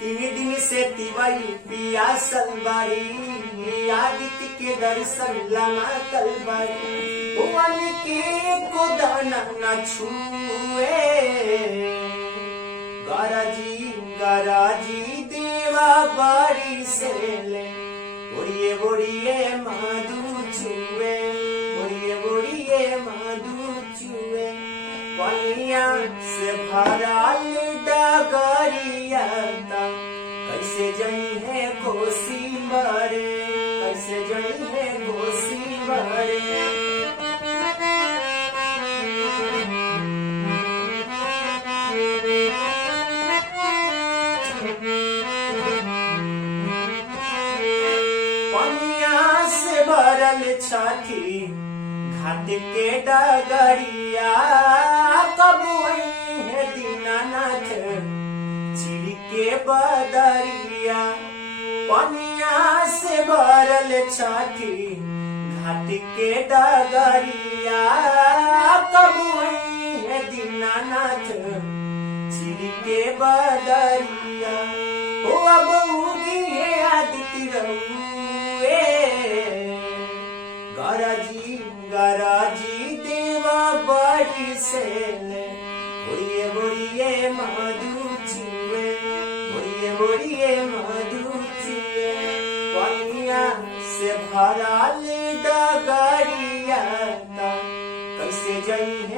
तीन दिन से तिवई पियासल बारी आदित्य के दर्शन लमा कलबारी भुवन के को दाना न छुए गराजी देवा बारी से ले बोड़िए बोड़िए माधु चुए बोड़िए बोड़िए माधु चुए पनिया से भराल डगरिया कैसे जई है कोसी मारे कैसे जई है कोसी मारे पनिया से भरल छठी घाट के डगरिया कब है दीनानाथ चिड़ी के बदरिया पनिया से भरल छठी घाट के डगरिया कब है दीनानाथ चिड़ी के बदरिया ओ अब उगी है आदित्य रहुए गराजी देवा बाड़ी से ले बोड़िए बोड़िए मधु चुए बोड़िए बोड़िए मधु चुए पनिया से भराल डगरिया कैसे जई है